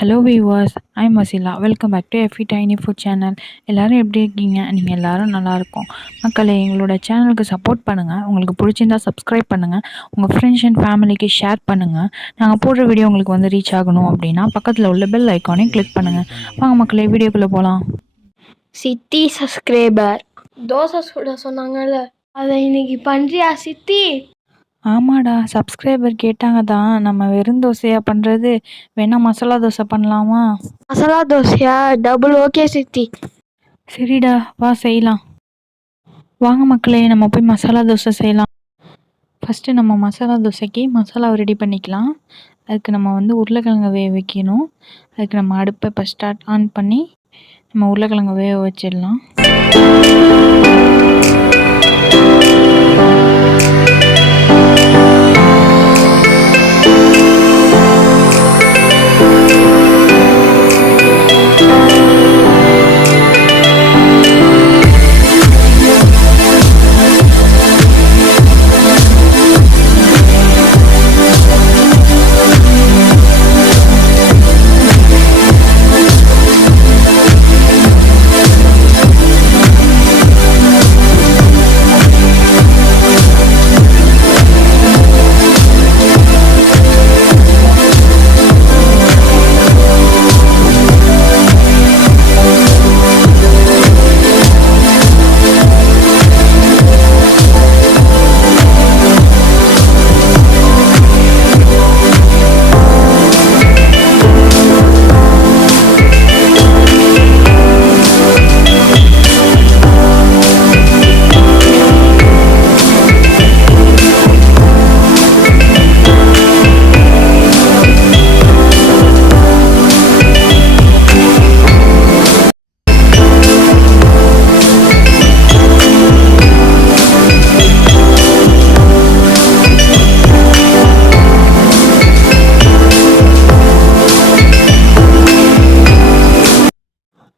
Hello viewers, I'm Masila. Welcome back to Effi tiny food channel. எல்லோரும் எப்படி இருக்கீங்க? நீங்கள் எல்லோரும் நல்லாயிருக்கோம். மக்களே, எங்களோட சேனலுக்கு சப்போர்ட் பண்ணுங்கள். உங்களுக்கு பிடிச்சிருந்தா சப்ஸ்கிரைப் பண்ணுங்கள். உங்கள் ஃப்ரெண்ட்ஸ் அண்ட் ஃபேமிலிக்கு ஷேர் பண்ணுங்கள். நாங்கள் போடுற வீடியோ உங்களுக்கு வந்து ரீச் ஆகணும் அப்படின்னா பக்கத்தில் உள்ள பெல் ஐக்கானையும் கிளிக் பண்ணுங்கள். வாங்க மக்களே, வீடியோக்குள்ளே போகலாம். சித்தி சப்ஸ்கிரைபர் தோசை சுட சொன்னாங்கல்ல, அதை இன்னைக்கு பண்றியா சித்தி? ஆமாடா, சப்ஸ்கிரைபர் கேட்டாங்க தான். நம்ம வெறும் தோசையாக பண்ணுறது, வேணா மசாலா தோசை பண்ணலாமா? மசாலா தோசையா? டபுள் ஓகே சித்தி. சரிடா, வா செய்யலாம். வாங்க மக்களே, நம்ம போய் மசாலா தோசை செய்யலாம். ஃபஸ்ட்டு நம்ம மசாலா தோசைக்கு மசாலாவை ரெடி பண்ணிக்கலாம். அதுக்கு நம்ம வந்து உருளைக்கிழங்கு வேக வைக்கணும். அதுக்கு நம்ம அடுப்பை இப்போ ஸ்டார்ட் ஆன் பண்ணி நம்ம உருளைக்கிழங்கு வேக வச்சிடலாம்.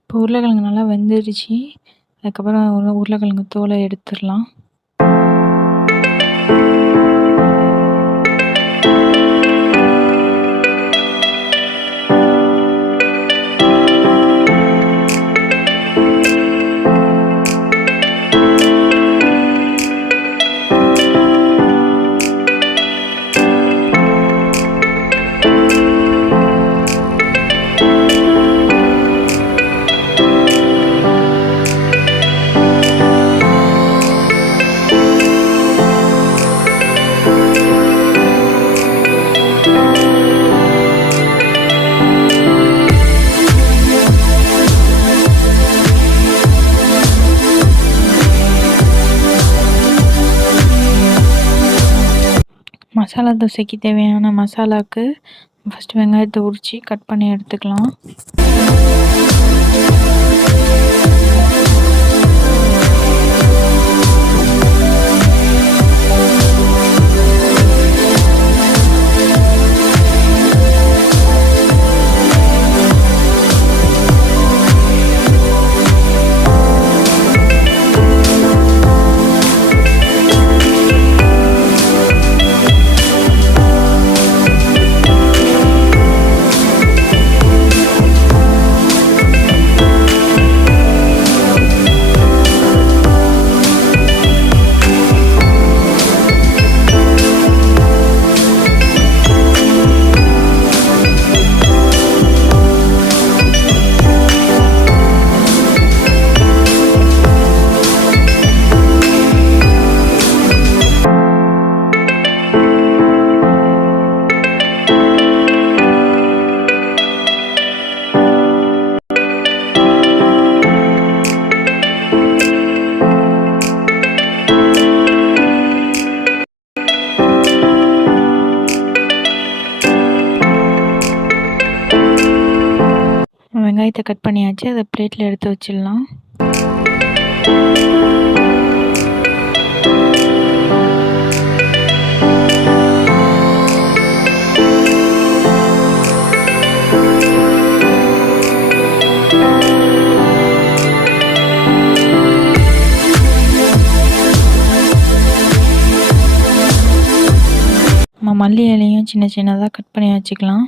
இப்போ உருளைக்கிழங்கு நல்லா வெந்துடுச்சு. அதுக்கப்புறம் உருளைக்கிழங்கு தோலை எடுத்துடலாம். மசாலா தோசைக்கு தேவையான மசாலாவுக்கு ஃபஸ்ட்டு வெங்காயத்தை உரித்து கட் பண்ணி எடுத்துக்கலாம். வெங்காயத்தை கட் பண்ணியாச்சு. அதை பிளேட்டில் எடுத்து வச்சிடலாம். நம்ம மல்லி இலையும் சின்ன சின்னதாக கட் பண்ணி வச்சுக்கலாம்.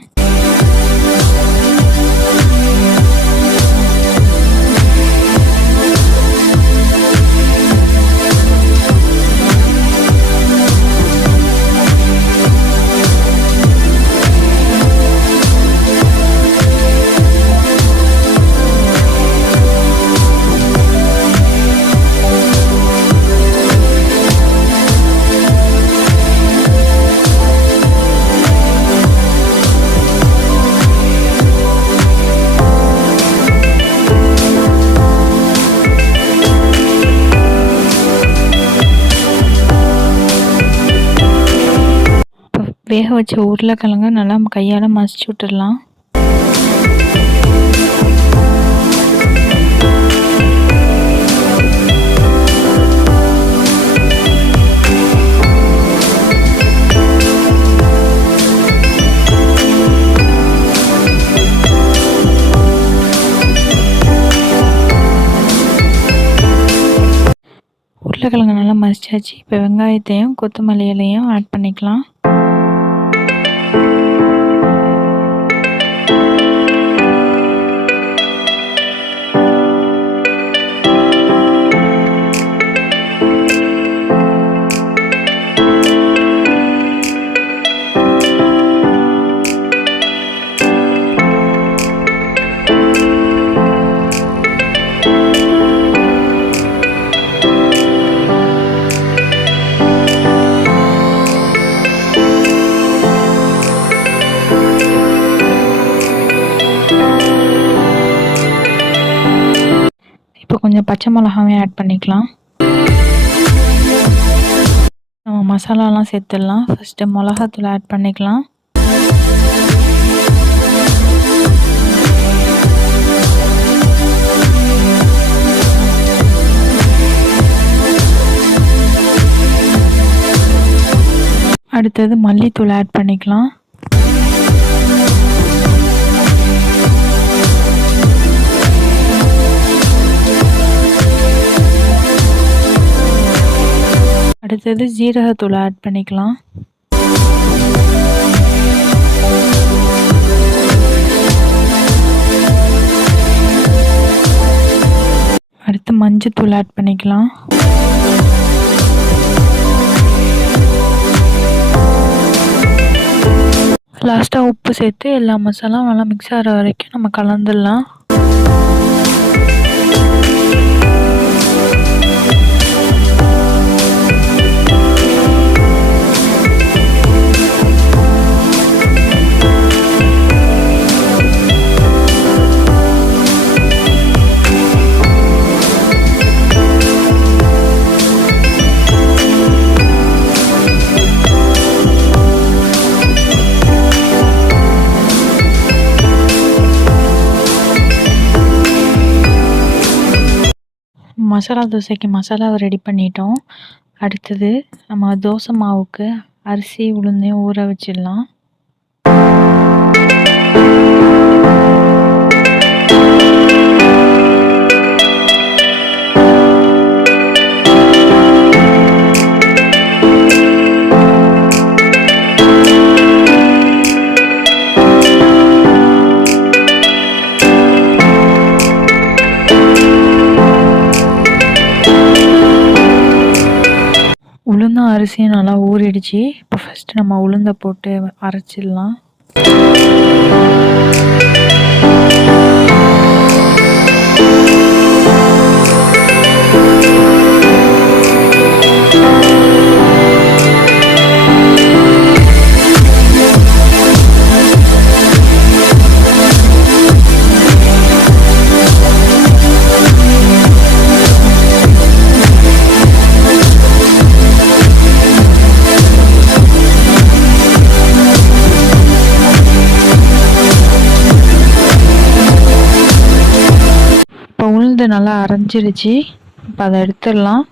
வேக வச்ச உருளைக்கிழங்க நல்லா கையால் மசிச்சு விட்டுடலாம். உருளைக்கிழங்கு நல்லா மசிச்சாச்சு. இப்போ வெங்காயத்தையும் கொத்தமல்லி இலையும் ஆட் பண்ணிக்கலாம். இப்போ கொஞ்சம் பச்சை மிளகாவையும் ஆட் பண்ணிக்கலாம். நம்ம மசாலாலாம் சேர்த்துடலாம். ஃபஸ்ட்டு மிளகாத்தூள் ஆட் பண்ணிக்கலாம். அடுத்தது மல்லித்தூள் ஆட் பண்ணிக்கலாம். அடுத்தது ஜீரகத்தூள் ஆட் பண்ணிக்கலாம். அடுத்து மஞ்சத்தூள் ஆட் பண்ணிக்கலாம். லாஸ்ட்டாக உப்பு சேர்த்து எல்லா மசாலாவும் நல்லா மிக்ஸ் ஆகிற வரைக்கும் நம்ம கலந்துடலாம். மசாலா தோசைக்கு மசாலாவை ரெடி பண்ணிட்டோம். அடுத்தது நம்ம தோசை மாவுக்கு அரிசி உளுந்தையும் ஊற வச்சிடலாம். உளுந்தும் அரிசியும் நல்லா ஊறிடுச்சு. இப்போ ஃபஸ்ட்டு நம்ம உளுந்தை போட்டு அரைச்சிடலாம். உளுந்து நல்லா அரைஞ்சிருச்சு. இப்போ அதை எடுத்துடலாம்.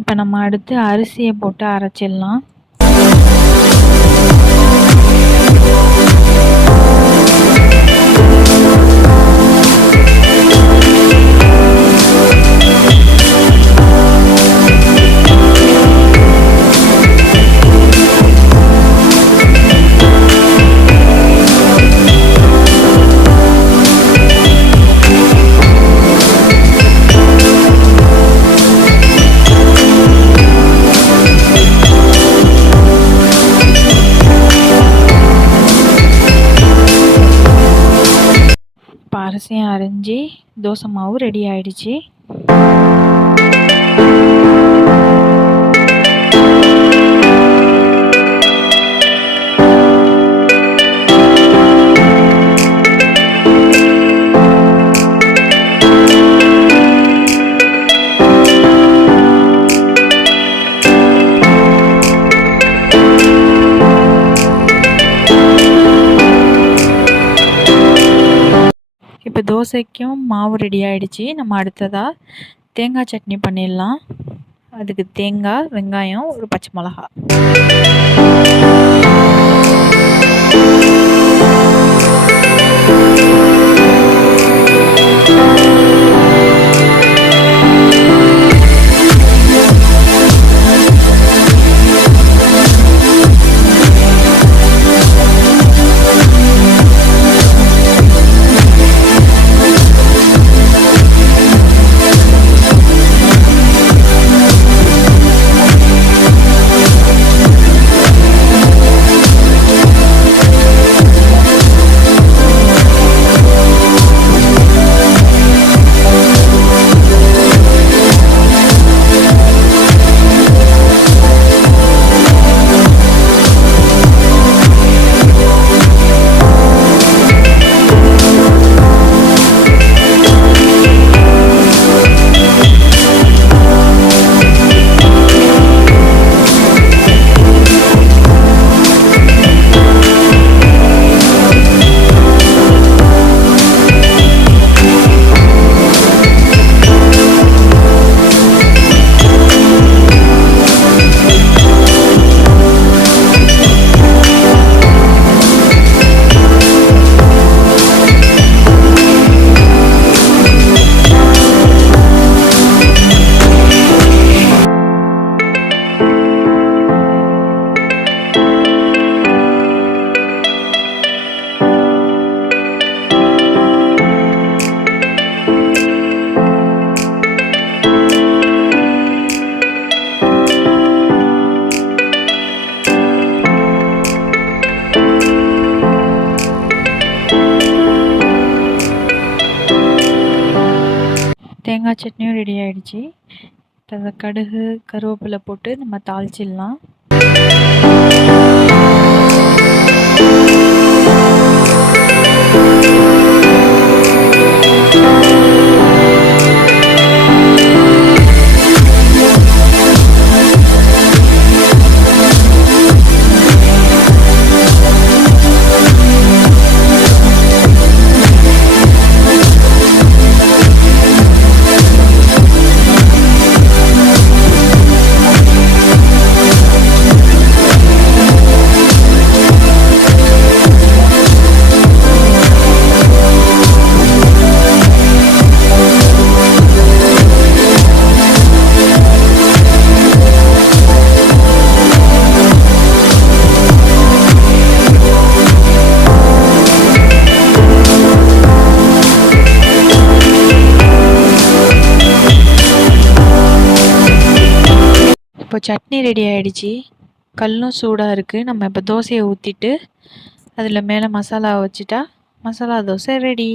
இப்போ நம்ம அடுத்து அரிசியை போட்டு அரைச்சிடலாம். இப்போ அரிசியும் அரைஞ்சி தோசை மாவு ரெடி ஆயிடுச்சு. தோசைக்கும் மாவு ரெடி ஆகிடுச்சி. நம்ம அடுத்ததாக தேங்காய் சட்னி பண்ணிடலாம். அதுக்கு தேங்காய், வெங்காயம், ஒரு பச்சை மிளகா. தேங்காய் சட்னியும் ரெடி ஆகிடுச்சி. கடுகு, கருவேப்பிலை போட்டு நம்ம தாளிச்சிடலாம். இப்போ சட்னி ரெடி ஆகிடுச்சி. கல்லும் சூடாக இருக்குது. நம்ம இப்போ தோசையை ஊற்றிட்டு அதில் மேலே மசாலா வச்சுட்டா மசாலா தோசை ரெடி.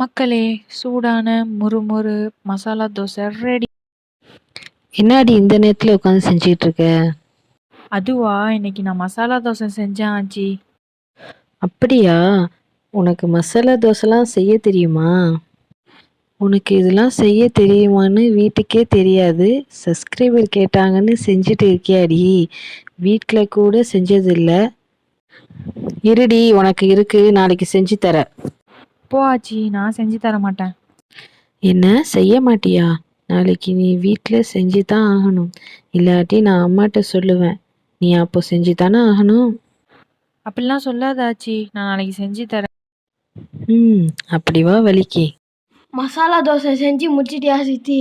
மக்களே, சூடான முறுமுறு மசாலா தோசை ரெடி. என்னாடி இந்த நேரத்துல உட்காந்து செஞ்சுட்டு இருக்க? அதுவா, இன்னைக்கு நான் மசாலா தோசை செஞ்சேன் ஆச்சி. அப்படியா? உனக்கு மசாலா தோசைலாம் செய்ய தெரியுமா? உனக்கு இதெல்லாம் செய்ய தெரியுமான்னு வீட்டுக்கே தெரியாது. சப்ஸ்கிரைபர் கேட்டாங்கன்னு செஞ்சுட்டு இருக்கியாடி? வீட்டில் கூட செஞ்சதில்ல. இருடி, உனக்கு இருக்கு, நாளைக்கு செஞ்சு தர. போ ஆச்சி, நான் செஞ்சு தர மாட்டேன். என்ன செய்ய மாட்டியா? நாளைக்கு நீ வீட்டில் செஞ்சு தான் ஆகணும். இல்லாட்டி நான் அம்மாட்ட சொல்லுவேன். நீ அப்போ செஞ்சு தானே ஆகணும். அப்படிலாம் சொல்லாத ஆச்சி, நான் நாளைக்கு செஞ்சு தரேன். அப்படி வா வலிக்கு. மசாலா தோசை செஞ்சு முடிச்சிட்டியா சித்தி?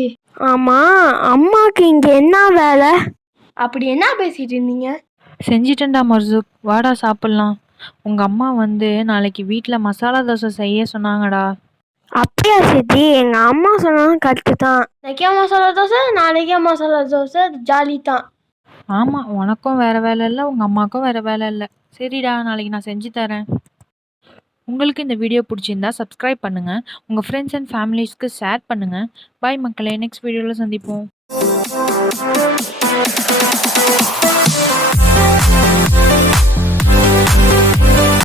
ஆமாம், அம்மாவுக்கு இங்கே என்ன வேலை? அப்படி என்ன பேசிட்டு இருந்தீங்க? செஞ்சிட்டேன்டா மர்சூக், வாடா சாப்பிட்லாம். உங்கள் அம்மா வந்து நாளைக்கு வீட்டில் மசாலா தோசை செய்ய சொன்னாங்கடா. அப்படியா சித்தி? எங்கள் அம்மா சொன்னாலும் கரெக்டு தான். இன்னைக்கே மசாலா தோசை, நாளைக்கே மசாலா தோசை, ஜாலி தான். ஆமாம், உனக்கும் வேறு வேலை இல்லை, உங்கள் அம்மாவுக்கும் வேறு வேலை இல்லை. சரிடா, நாளைக்கு நான் செஞ்சு தரேன். உங்களுக்கு இந்த வீடியோ பிடிச்சிருந்தா சப்ஸ்கிரைப் பண்ணுங்கள், உங்கள் ஃப்ரெண்ட்ஸ் அண்ட் ஃபேமிலிஸ்க்கு ஷேர் பண்ணுங்கள். பாய் மக்களே, நெக்ஸ்ட் வீடியோவில் சந்திப்போம்.